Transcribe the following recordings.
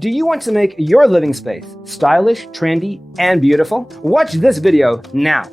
Do you want to make your living space stylish, trendy, and beautiful? Watch this video now.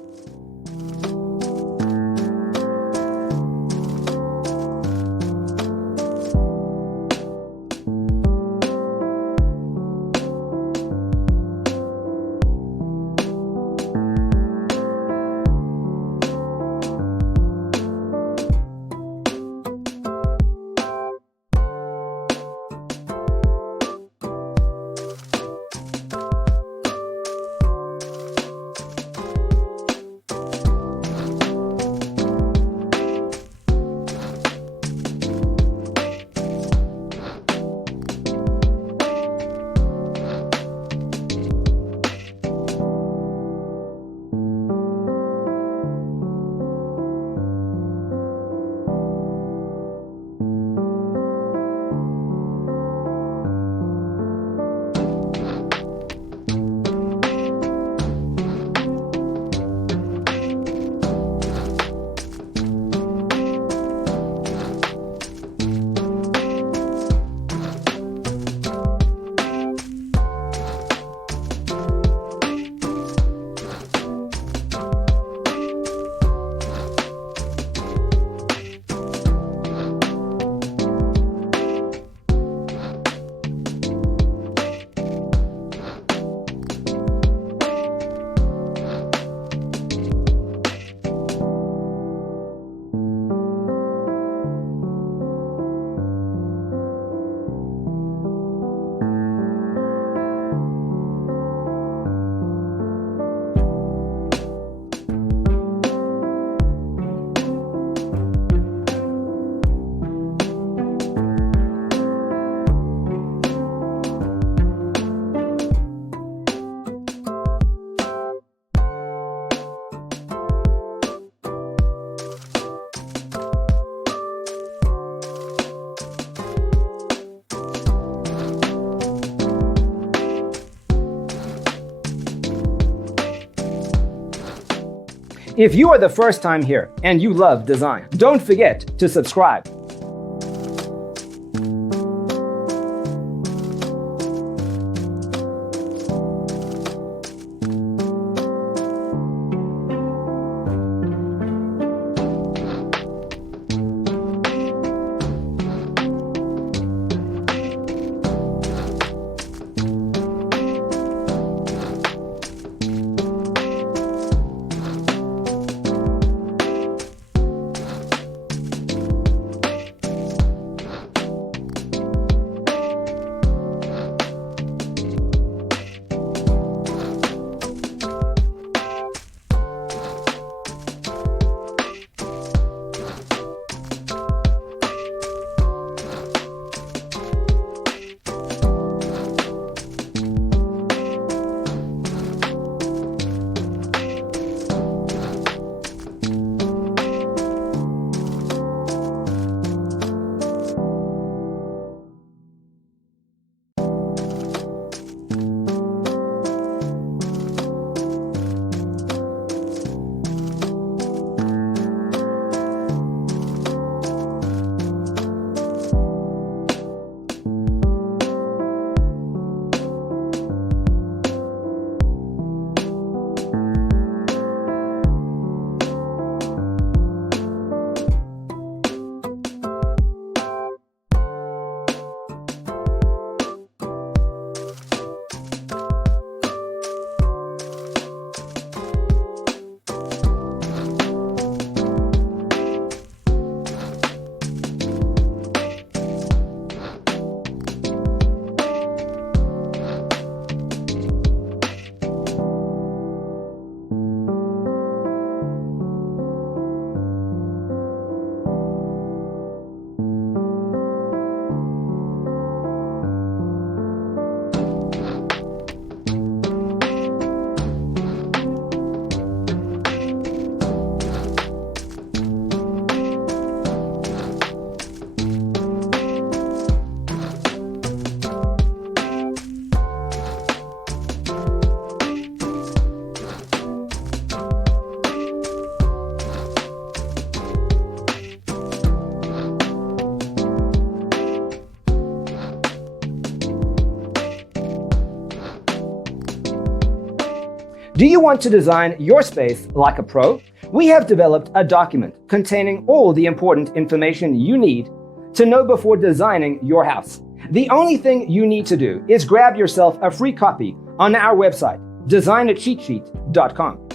If you are the first time here and you love design, don't forget to subscribe. Do you want to design your space like a pro? We have developed a document containing all the important information you need to know before designing your house. The only thing you need to do is grab yourself a free copy on our website, designacheatsheet.com.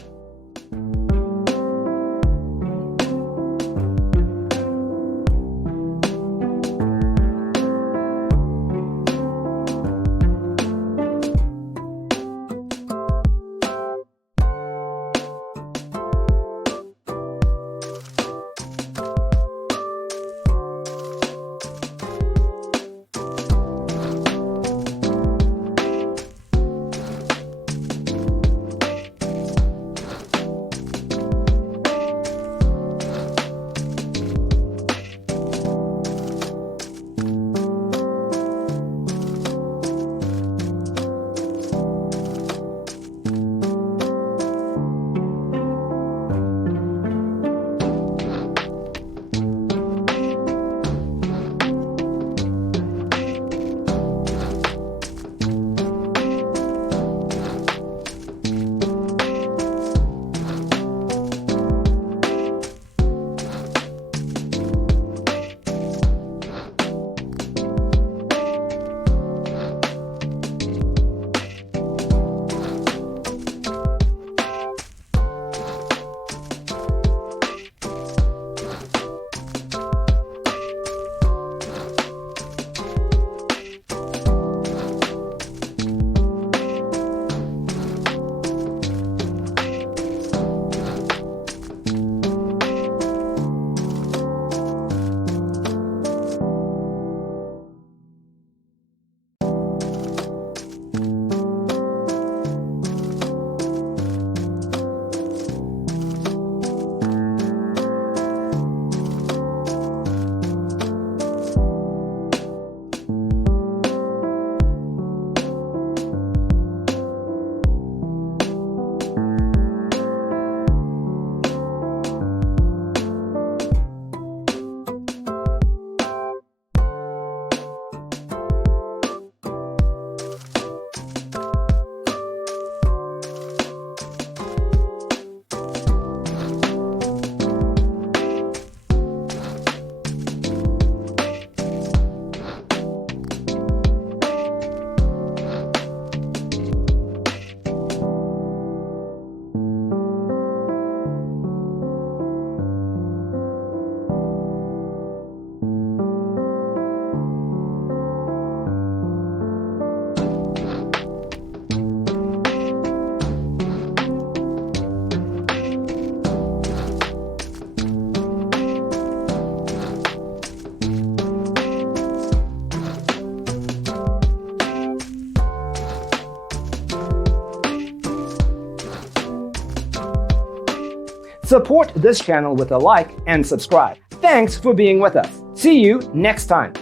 Support this channel with a like and subscribe. Thanks for being with us. See you next time.